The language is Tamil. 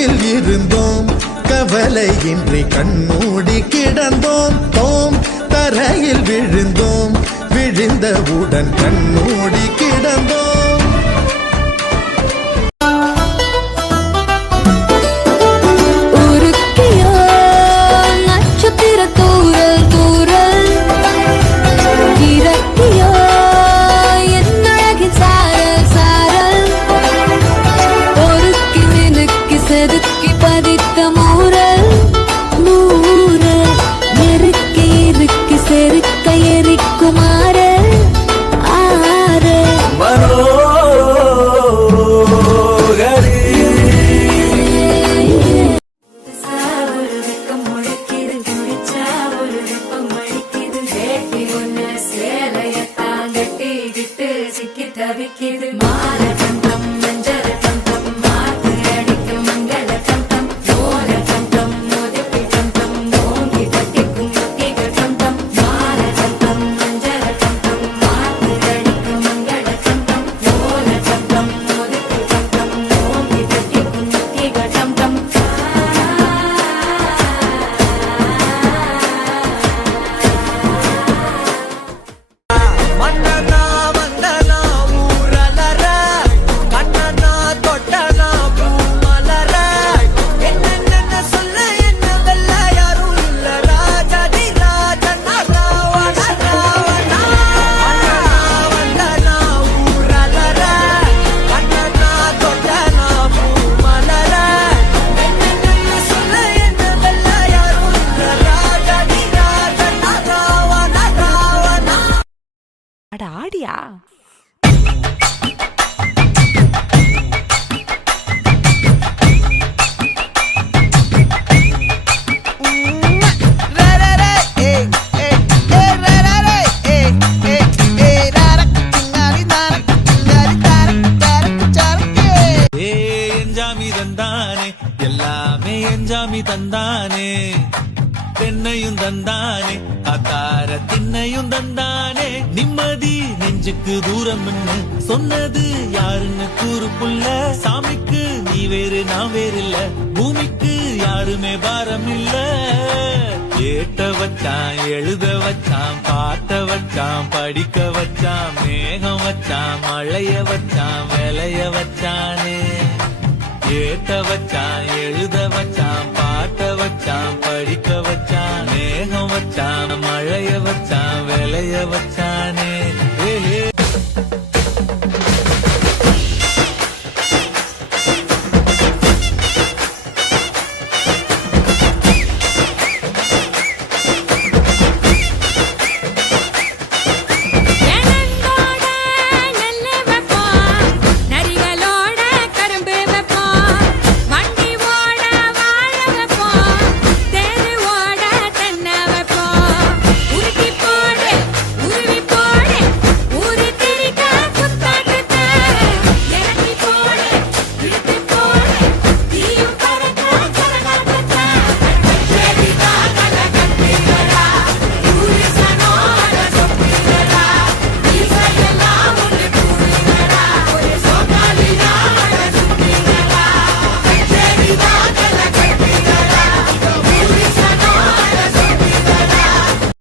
பூவில் இருந்தோம் கவலையின்றி கண்மூடி கிடந்தோம் தோம் தரையில் விழுந்தோம் விழுந்தவுடன் கண்மூடி கிடந்தோம் ஆடியா எல்லாமே என்ஜாமி தந்தானே தென்னையும் தந்தானே அத்தார திண்ணையும் தந்தானே நிம்மதி நெஞ்சுக்கு தூரம் சொன்னது யாருன்னு கூறு புள்ள சாமிக்கு நீ வேறு நான் வேறு இல்ல பூமிக்கு யாருமே பாரம் இல்ல ஏட்ட வச்சான் எழுத வச்சான் பாட்ட வச்சான் படிக்க வச்சான் மேகம் வச்சான் மழைய வச்சான் விளைய வச்சானே ஏட்ட வச்சான் எழுத வச்சான் பாட்ட வச்சான் படிக்க வச்சான் மேகம் வச்சான் மழைய வச்சான் விளைய வச்சானே